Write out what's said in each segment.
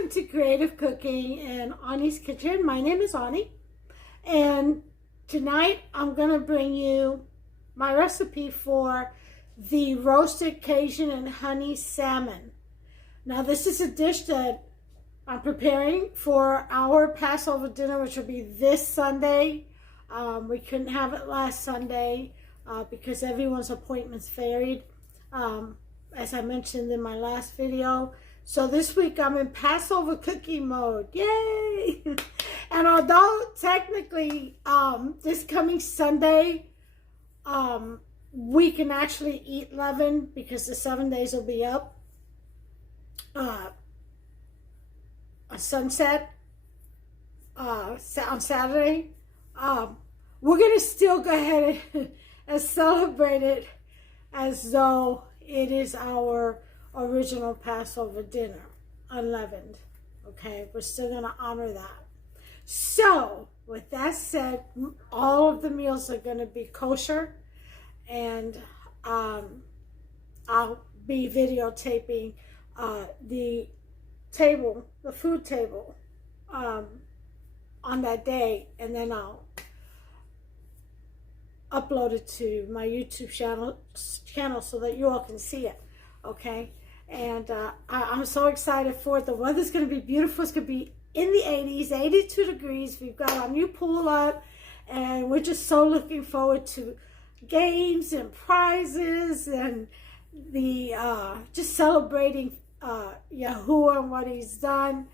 welcome to Creative Cooking and Ani's Kitchen. My name is Ani, and tonight I'm going to bring you my recipe for the roasted Cajun and honey salmon. Now this is a dish that I'm preparing for our Passover dinner, which will be this Sunday. We couldn't have it last Sunday because everyone's appointments varied, as I mentioned in my last video. So this week I'm in Passover cooking mode. Yay! And although technically this coming Sunday we can actually eat leaven because the 7 days will be up, a sunset on Saturday, we're going to still go ahead and celebrate it as though it is our original Passover dinner, unleavened. Okay, we're still going to honor that. So, with that said, all of the meals are going to be kosher, and I'll be videotaping the food table, on that day, and then I'll upload it to my YouTube channel so that you all can see it. Okay, and I'm so excited for it. The weather's going to be beautiful. It's going to be in the 80s, 82 degrees. We've got our new pool up, and we're just so looking forward to games and prizes and the just celebrating Yahuwah and what he's done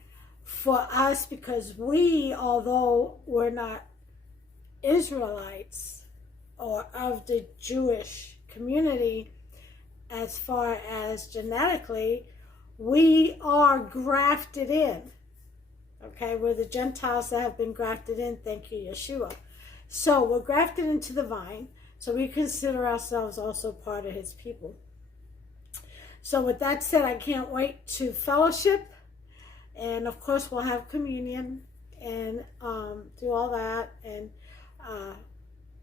for us, because we, although we're not Israelites or of the Jewish community, as far as genetically, we are grafted in. Okay, we're the Gentiles that have been grafted in, thank you, Yeshua. So we're grafted into the vine, so we consider ourselves also part of his people. So with that said, I can't wait to fellowship, and of course we'll have communion and do all that, and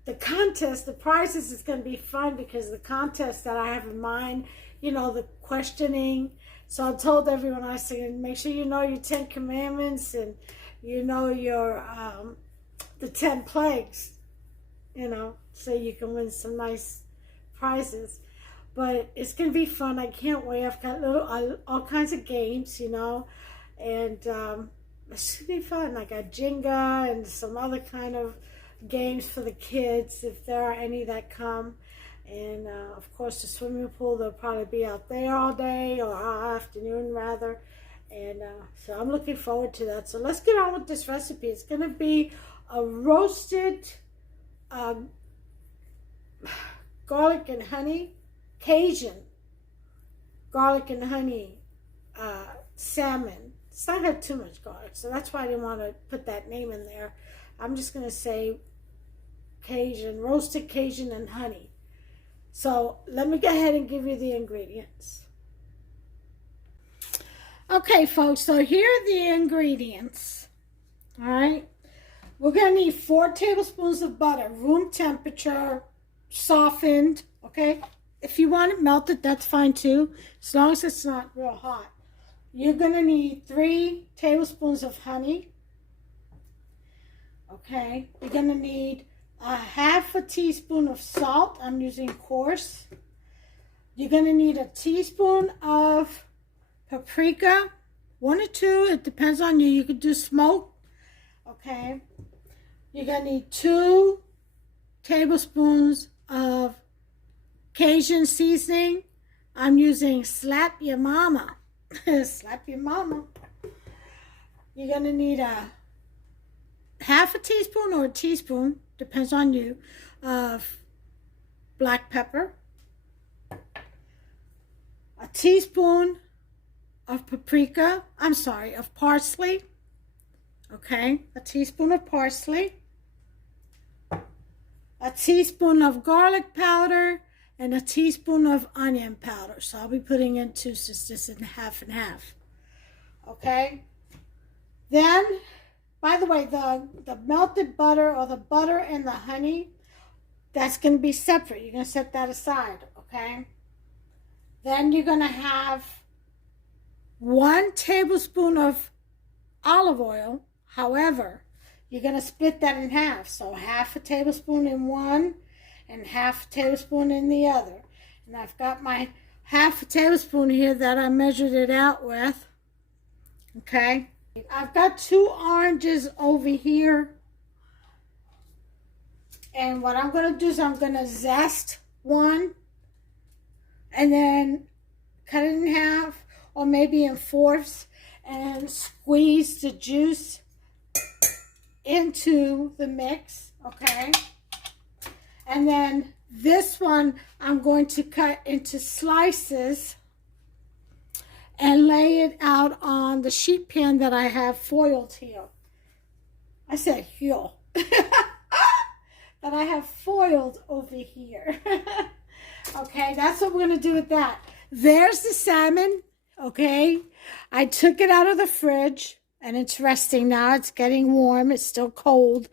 the contest, the prizes is going to be fun, because the contest that I have in mind, you know, the questioning. So I told everyone, I said, make sure you know your 10 commandments and you know your the 10 plagues, you know, so you can win some nice prizes. But it's going to be fun. I can't wait. I've got all kinds of games, you know, and it's going to be fun. I got Jenga and some other kind of games for the kids, if there are any that come. And of course the swimming pool, they'll probably be out there all day, or afternoon rather. And so I'm looking forward to that. So let's get on with this recipe. It's going to be a roasted garlic and honey, Cajun garlic and honey salmon. It's not got too much garlic, so that's why I didn't want to put that name in there. I'm just going to say Cajun, roasted Cajun and honey. So let me go ahead and give you the ingredients. Okay, folks, so here are the ingredients. All right, we're going to need 4 tablespoons of butter, room temperature, softened. Okay, if you want it melted, that's fine too, as long as it's not real hot. You're going to need 3 tablespoons of honey. Okay, you're going to need a half a teaspoon of salt. I'm using coarse. You're going to need a teaspoon of paprika, 1 or 2, it depends on you. You could do smoked. Okay, you're going to need 2 tablespoons of Cajun seasoning. I'm using Slap Your Mama. Slap Your Mama. You're going to need a half a teaspoon or a teaspoon, depends on you, of black pepper, a teaspoon of paprika, of parsley, okay, a teaspoon of parsley, a teaspoon of garlic powder, and a teaspoon of onion powder. So I'll be putting in 2 sisters in half and half, okay. Then, by the way, the melted butter, or the butter and the honey, that's going to be separate. You're going to set that aside, okay? Then you're going to have 1 tablespoon of olive oil. However, you're going to split that in half. So half a tablespoon in one and half a tablespoon in the other. And I've got my half a tablespoon here that I measured it out with. Okay. I've got 2 oranges over here. And what I'm going to do is I'm going to zest one and then cut it in half or maybe in fourths and squeeze the juice into the mix, okay? And then this one I'm going to cut into slices and lay it out on the sheet pan that I have foiled here. I said here. That I have foiled over here. Okay, that's what we're going to do with that. There's the salmon, okay? I took it out of the fridge, and it's resting now. It's getting warm. It's still cold,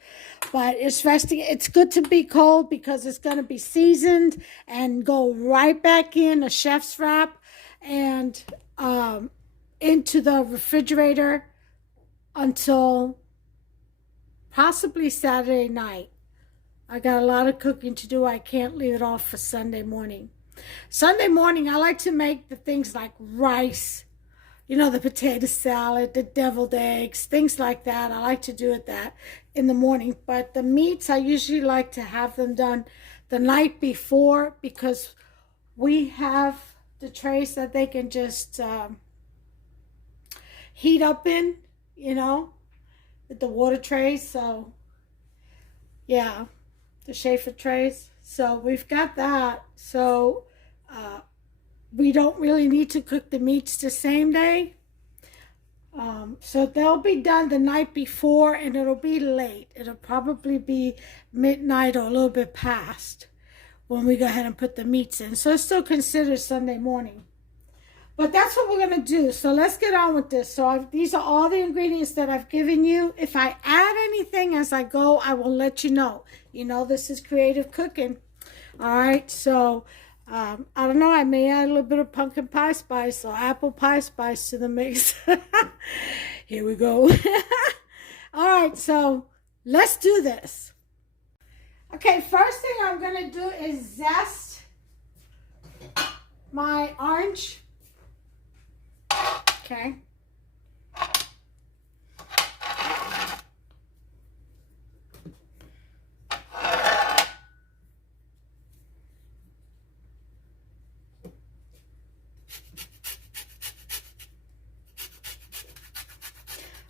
but it's resting. It's good to be cold because it's going to be seasoned and go right back in a chef's wrap and into the refrigerator until possibly Saturday night. I got a lot of cooking to do. I can't leave it off for Sunday morning. Sunday morning, I like to make the things like rice, you know, the potato salad, the deviled eggs, things like that. I like to do it that in the morning. But the meats, I usually like to have them done the night before because we have the trays that they can just heat up in, you know, with the water trays. So, yeah. The Schaefer trays. So we've got that. So we don't really need to cook the meats the same day. So they'll be done the night before and it'll be late. It'll probably be midnight or a little bit past when we go ahead and put the meats in. So it's still considered Sunday morning. But that's what we're going to do. So let's get on with this. So these are all the ingredients that I've given you. If I add anything as I go, I will let you know. You know, this is creative cooking. All right. So, I don't know. I may add a little bit of pumpkin pie spice or apple pie spice to the mix. Here we go. All right. So let's do this. Okay. First thing I'm going to do is zest my orange. Okay.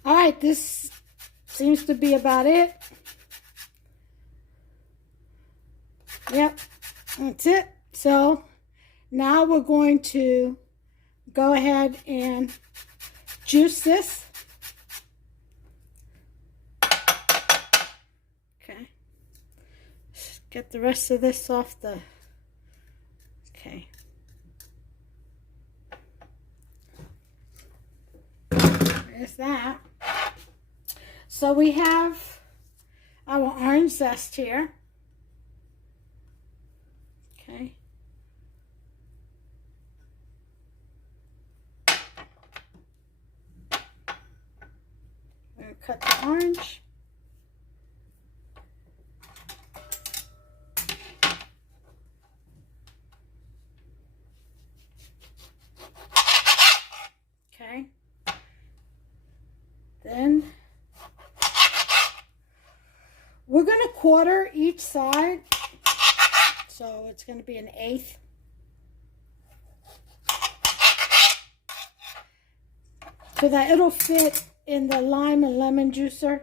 All right, this seems to be about it. Yep, that's it. So now we're going to go ahead and juice this. Okay. Just get the rest of this off the... Okay. There's that. So we have our orange zest here. Okay. Cut the orange. Okay. Then we're going to quarter each side. So it's going to be an eighth. So that it'll fit in the lime and lemon juicer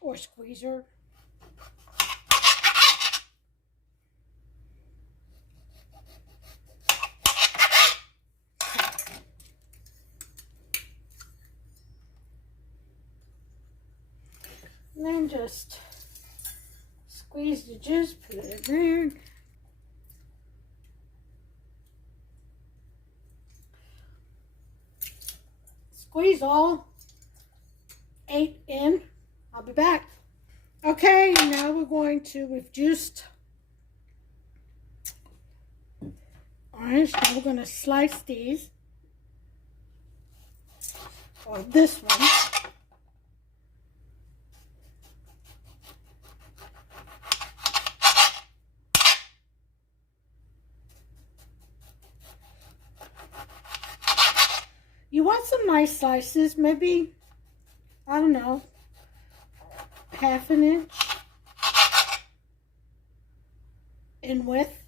or squeezer. And then just squeeze the juice, put it in there. Squeeze all 8 in. I'll be back. Okay, now we've juiced orange. Now we're going to slice these. or this one. You want some nice slices, maybe, I don't know, 1/2 inch in width.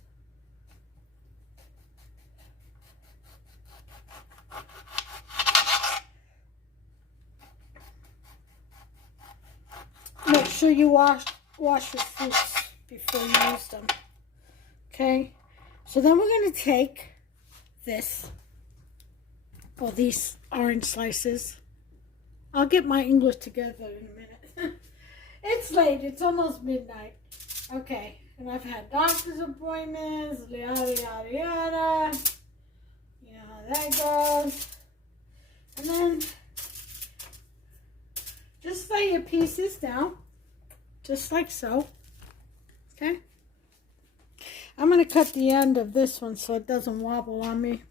Make sure you wash your fruits before you use them. Okay, so then we're going to take this, or these orange slices. I'll get my English together in a minute. It's late, it's almost midnight. Okay, and I've had doctor's appointments, yada yada yada. You know how that goes. And then just lay your pieces down, just like so. Okay? I'm going to cut the end of this one so it doesn't wobble on me.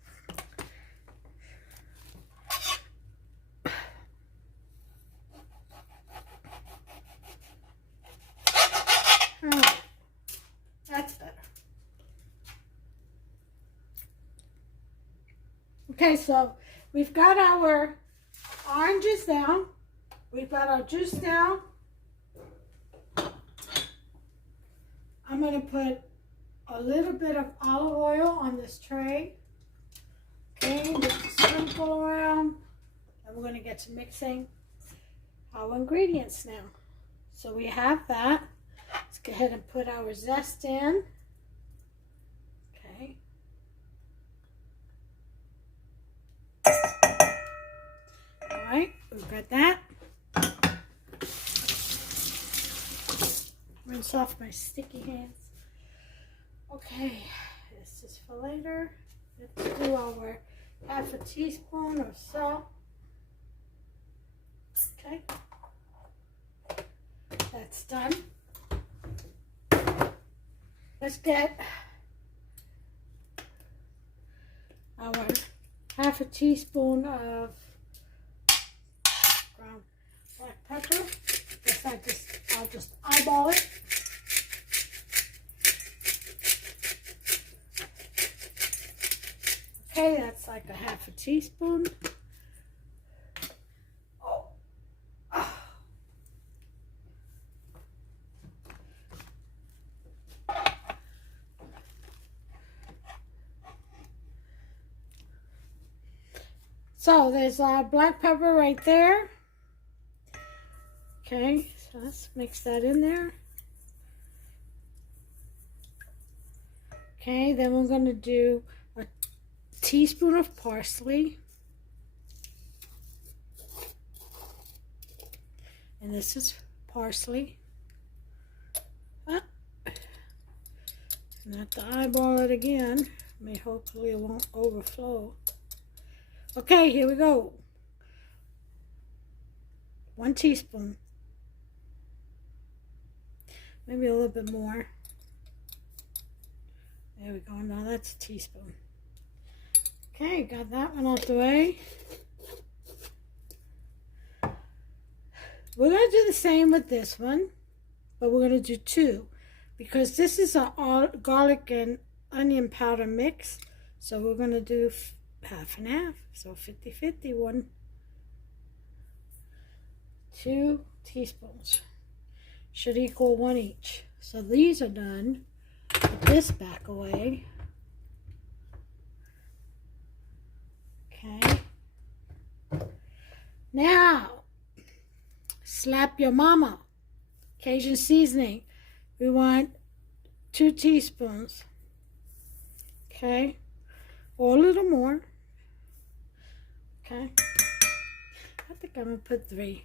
Oh, that's better. Okay, so we've got our oranges down. We've got our juice down. I'm going to put a little bit of olive oil on this tray. Okay, just sprinkle around. And we're going to get to mixing our ingredients now. So we have that. Let's go ahead and put our zest in. Okay. All right, we've got that. Rinse off my sticky hands. Okay, this is for later. Let's do our 1/2 teaspoon of salt. Okay, that's done. Let's get our 1/2 teaspoon of ground black pepper. I'll just eyeball it. Okay, that's like 1/2 teaspoon. Oh. Oh. So there's our black pepper right there. Okay, so let's mix that in there. Okay, then we're going to do a teaspoon of parsley. And this is parsley. Ah. Not to eyeball it again. Hopefully it won't overflow. Okay, here we go. 1 teaspoon. Maybe a little bit more. There we go. Now that's a teaspoon. Okay, got that one out the way. We're going to do the same with this one, but we're going to do 2 because this is a garlic and onion powder mix. So we're going to do 1/2 and 1/2. So 50-50, 2 teaspoons. Should equal 1 each. So these are done. Put this back away. Okay. Now, slap your mama. Cajun seasoning. We want 2 teaspoons. Okay. Or a little more. Okay. I think I'm going to put 3.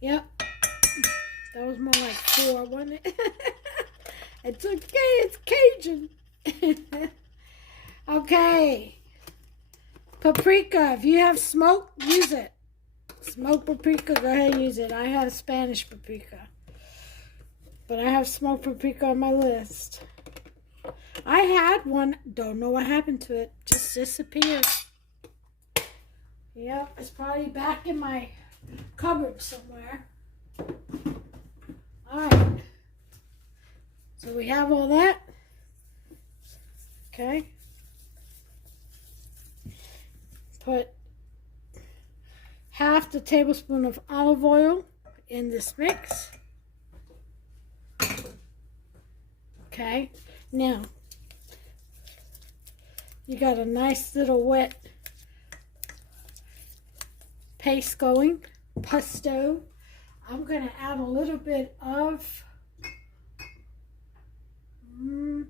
Yep. That was more like 4, wasn't it? It's okay. It's Cajun. Okay. Paprika. If you have smoke, use it. Smoked paprika, go ahead and use it. I have Spanish paprika. But I have smoked paprika on my list. I had one. Don't know what happened to it. Just disappeared. Yep, it's probably back in my cupboard somewhere. Alright. So we have all that. Okay. Put half the tablespoon of olive oil in this mix. Okay. Now, you got a nice little wet paste going, pesto. I'm going to add a little bit of, I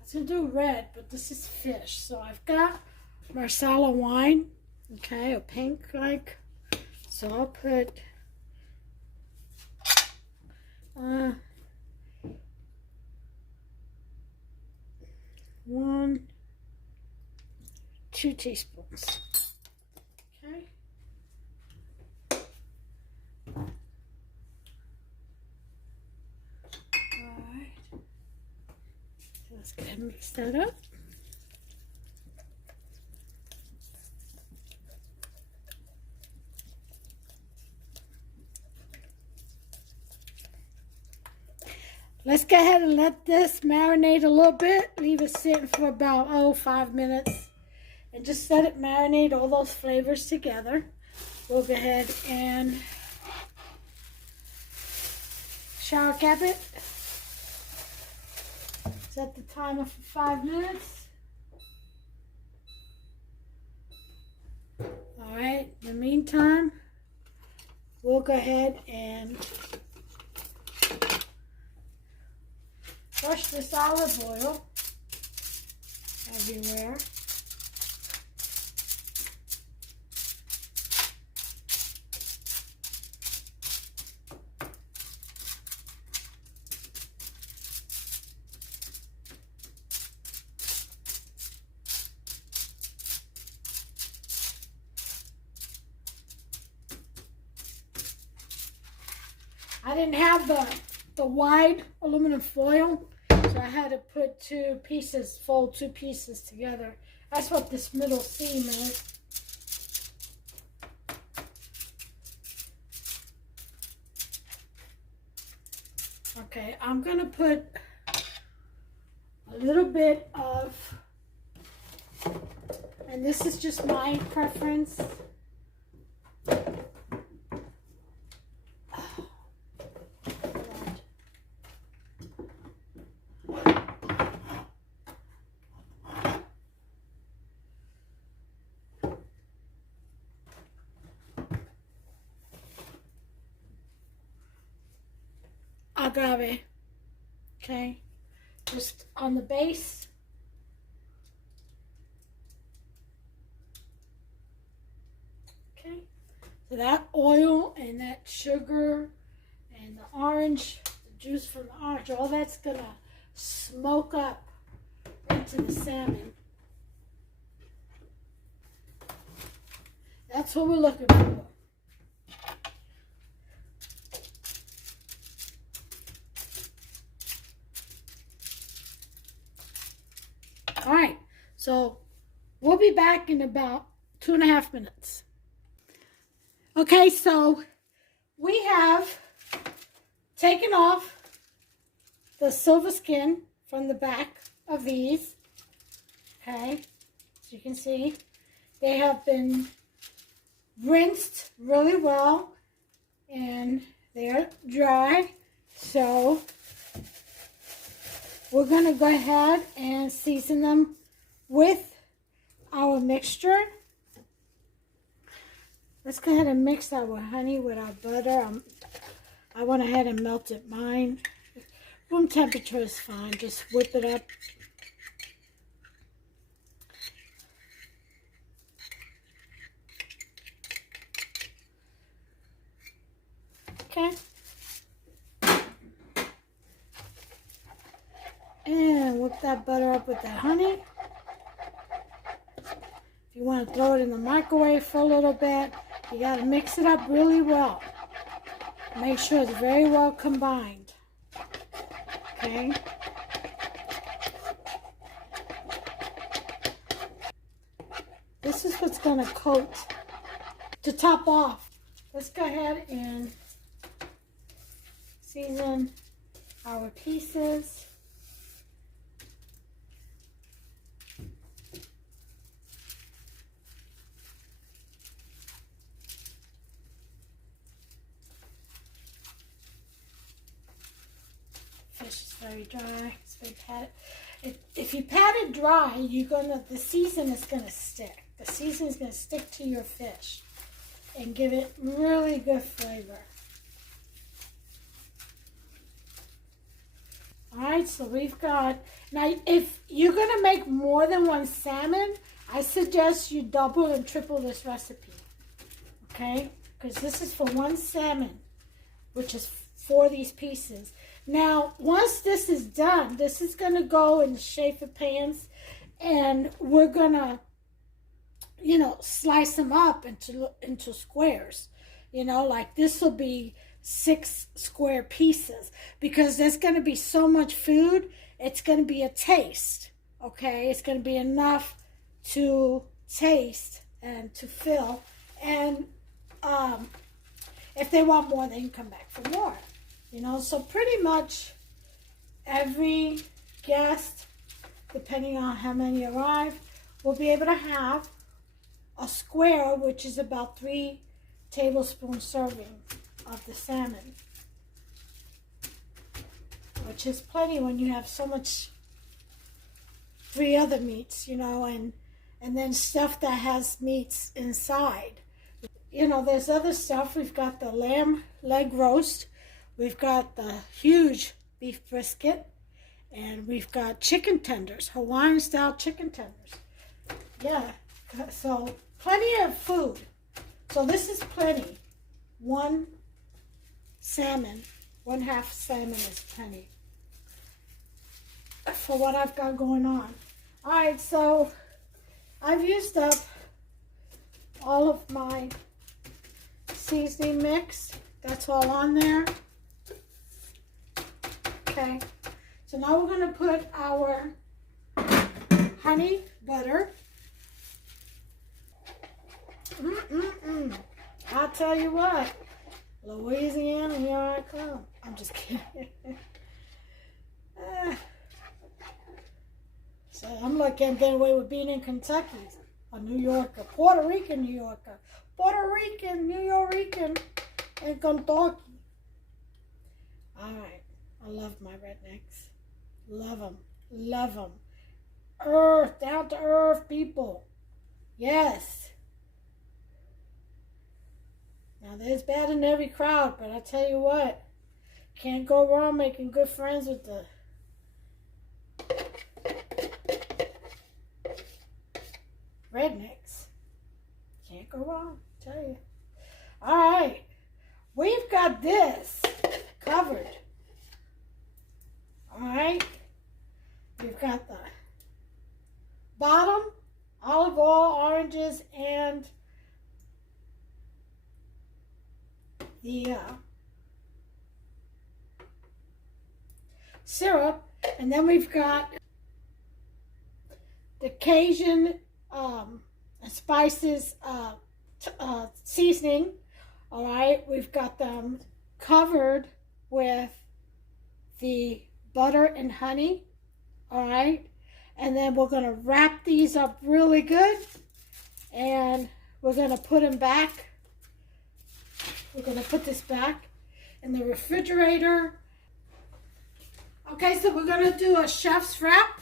was going to do red, but this is fish. So I've got Marsala wine, okay, a pink like. So I'll put 2 teaspoons. Okay. Alright. Let's go ahead and mix that up. Let's go ahead and let this marinate a little bit. Leave it sitting for about, 5 minutes. And just let it marinate all those flavors together. We'll go ahead and shower cap it. Set the timer for 5 minutes. Alright, in the meantime, we'll go ahead and brush this olive oil everywhere. I didn't have the wide aluminum foil, so I had to put 2 pieces, fold 2 pieces together. That's what this middle seam is. Okay, I'm gonna put a little bit of, and this is just my preference, agave, okay, just on the base. Okay, so that oil and that sugar and the orange, the juice from the orange, all that's gonna smoke up into the salmon. That's what we're looking for. All right, so we'll be back in about 2.5 minutes. Okay, so we have taken off the silver skin from the back of these. Okay, as you can see, they have been rinsed really well and they're dry. So we're going to go ahead and season them with our mixture. Let's go ahead and mix our honey with our butter. I went ahead and melted mine. Room temperature is fine. Just whip it up. Okay. And whip that butter up with that honey. If you want to throw it in the microwave for a little bit, you got to mix it up really well. Make sure it's very well combined. Okay. This is what's going to coat to top off. Let's go ahead and season our pieces. Fish is very dry. It's very pat. If you pat it dry, the season is gonna stick. The season is gonna stick to your fish and give it really good flavor. All right, so we've got, now if you're gonna make more than one salmon, I suggest you double and triple this recipe, okay? Because this is for one salmon, which is for these pieces. Now, once this is done, this is gonna go in the shaper pans, and we're gonna, you know, slice them up into squares. You know, like this will be 6 square pieces, because there's going to be so much food. It's going to be a taste, okay? It's going to be enough to taste and to fill. And if they want more, they can come back for more. You know, so pretty much every guest, depending on how many arrive, will be able to have a square, which is about 3 tablespoon serving of the salmon, which is plenty when you have so much 3 other meats, you know, and then stuff that has meats inside. You know, there's other stuff. We've got the lamb leg roast, we've got the huge beef brisket, and we've got chicken tenders, Hawaiian style chicken tenders. Yeah, so plenty of food. So this is plenty. 1 salmon, 1/2 salmon is plenty for what I've got going on. All right, so I've used up all of my seasoning mix. That's all on there. Okay, so now we're going to put our honey butter. I'll tell you what, Louisiana, here I come. I'm just kidding. So I'm like, I'm getting away with being in Kentucky, a New Yorker, Puerto Rican New Yorker, Puerto Rican, New Yorker, and Kentucky. All right, I love my rednecks. Love them, love them. Earth, down to earth people. Yes. Now, there's bad in every crowd, but I tell you what, can't go wrong making good friends with the rednecks. Can't go wrong, I tell you. All right, we've got this covered. All right, we've got the bottom, olive oil, oranges, and the syrup, and then we've got the Cajun spices seasoning. All right, we've got them covered with the butter and honey. All right, and then we're going to wrap these up really good, and we're going to put them back. We're going to put this back in the refrigerator. Okay, so we're going to do a chef's wrap.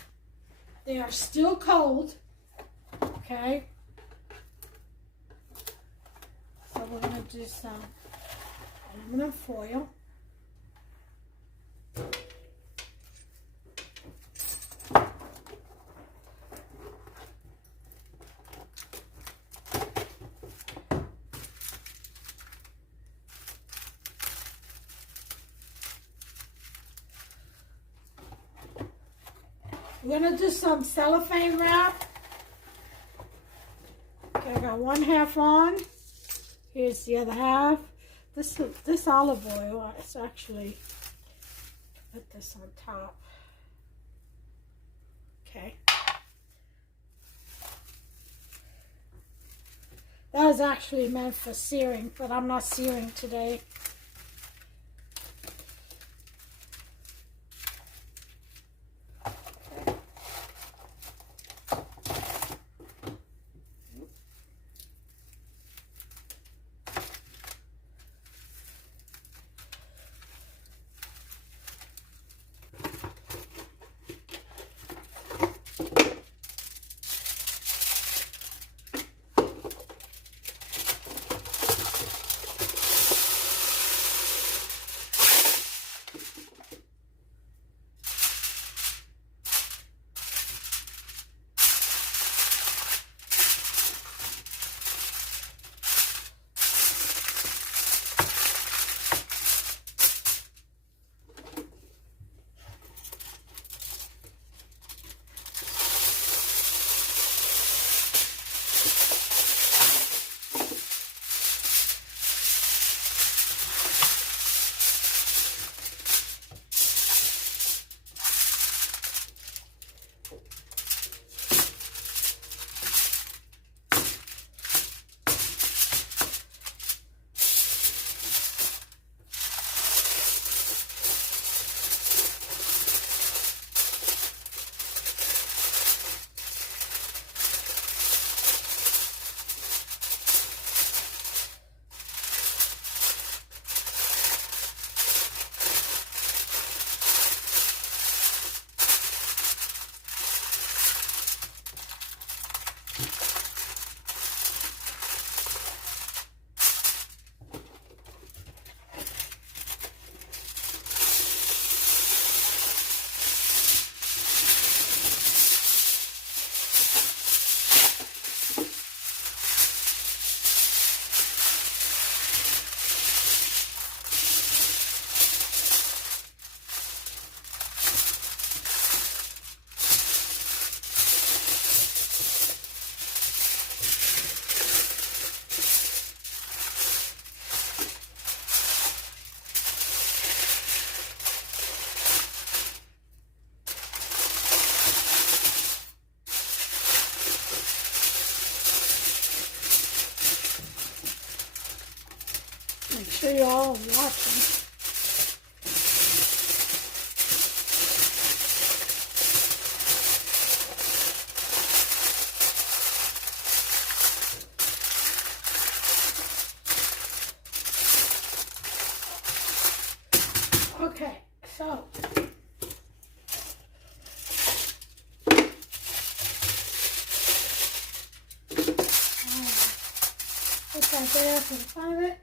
They are still cold. Okay. So we're going to do some aluminum foil. We're going to do some cellophane wrap. Okay, I got 1/2 on. Here's the other half. This olive oil, it's actually, put this on top. Okay. That was actually meant for searing, but I'm not searing today. Make sure you're all watching. Okay, so put that there for the fun of it.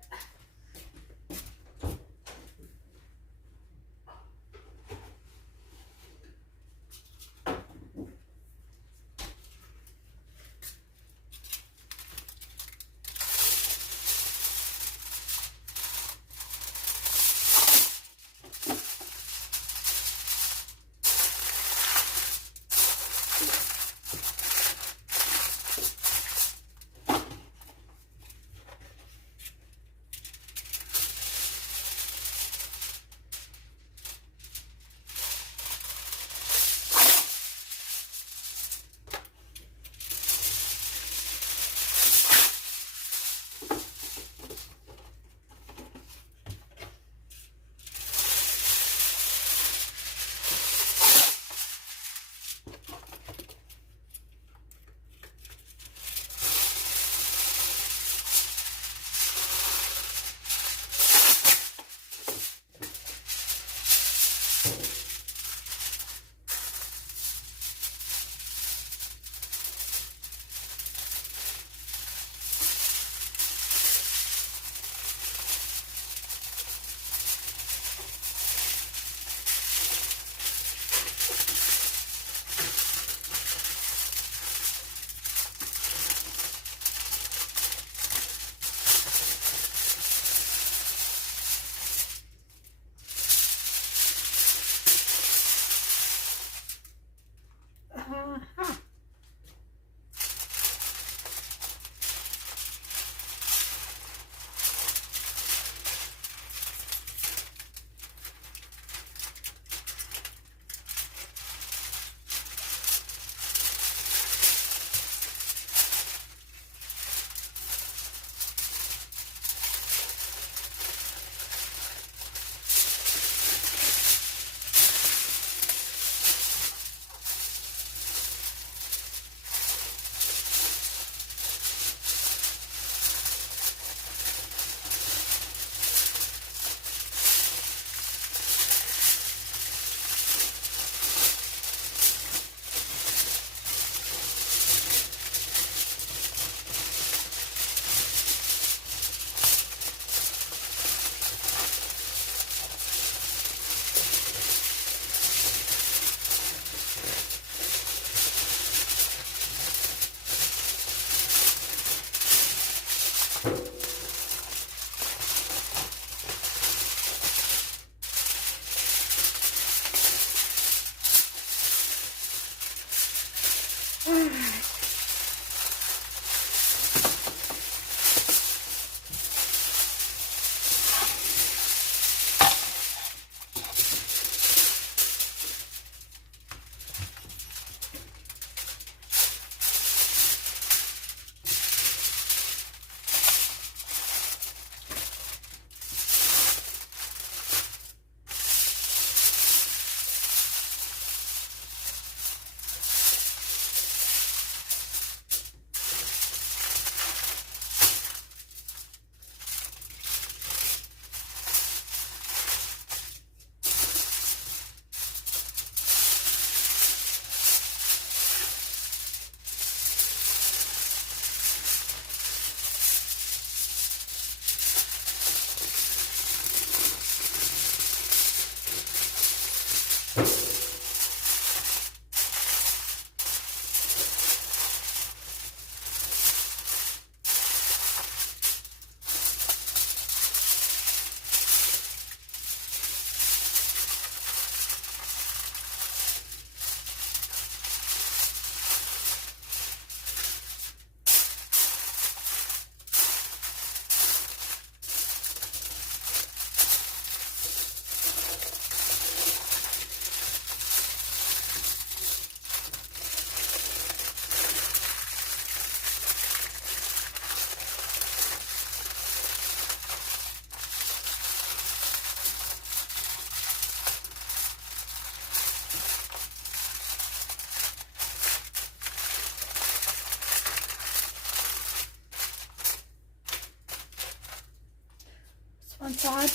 One side.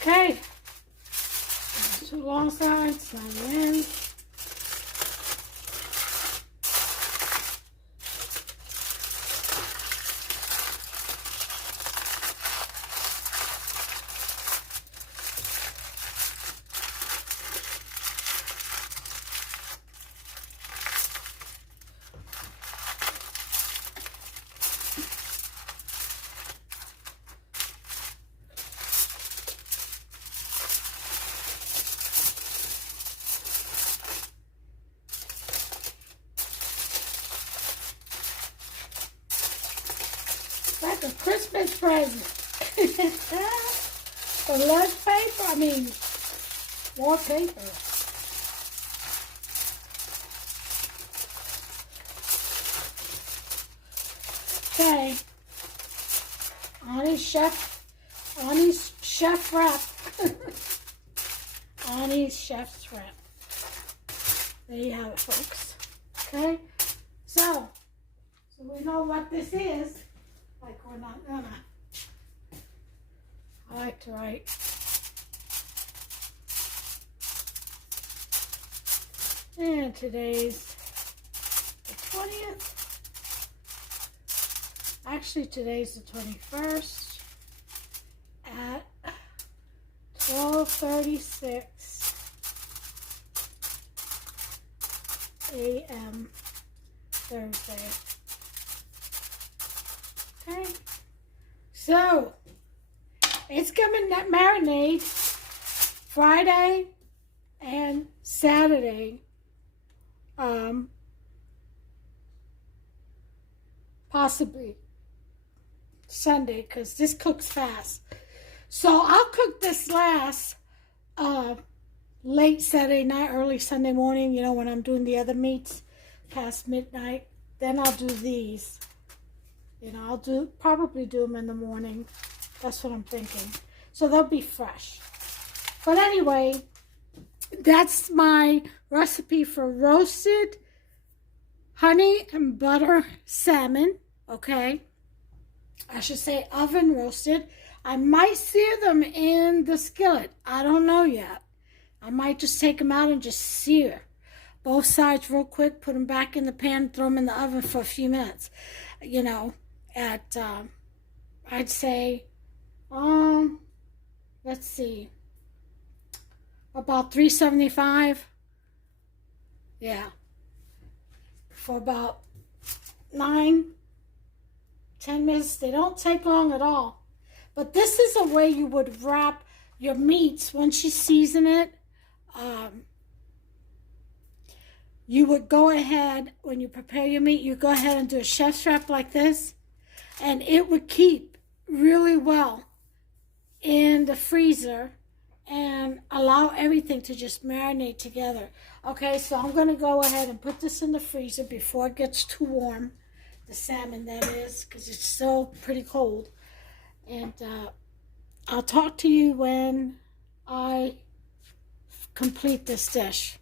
Okay, two long sides, slide in. Like a Christmas present. The less paper, I mean, more paper. Okay. Annie's chef wrap. Annie's chef's wrap. There you have it, folks. Okay. So we know what this is. Like we're not gonna. I like to write. And today's the 20th. Actually, today's the 21st at 12:36 a.m. Thursday. Okay, so it's coming that marinade Friday and Saturday. Possibly Sunday, because this cooks fast. So I'll cook this last late Saturday night, early Sunday morning, you know, when I'm doing the other meats past midnight. Then I'll do these. You know, I'll probably do them in the morning. That's what I'm thinking. So they'll be fresh. But anyway, that's my recipe for roasted honey and butter salmon. Okay. I should say oven roasted. I might sear them in the skillet. I don't know yet. I might just take them out and just sear both sides real quick, put them back in the pan, throw them in the oven for a few minutes. You know, at, I'd say, let's see, about 375. Yeah. For about 9-10 minutes. They don't take long at all. But this is a way you would wrap your meats once you season it. You would go ahead, when you prepare your meat, you go ahead and do a chef's wrap like this. And it would keep really well in the freezer. and allow everything to just marinate together. Okay, so I'm going to go ahead and put this in the freezer before it gets too warm. The salmon, that is, because it's still pretty cold. And I'll talk to you when I complete this dish.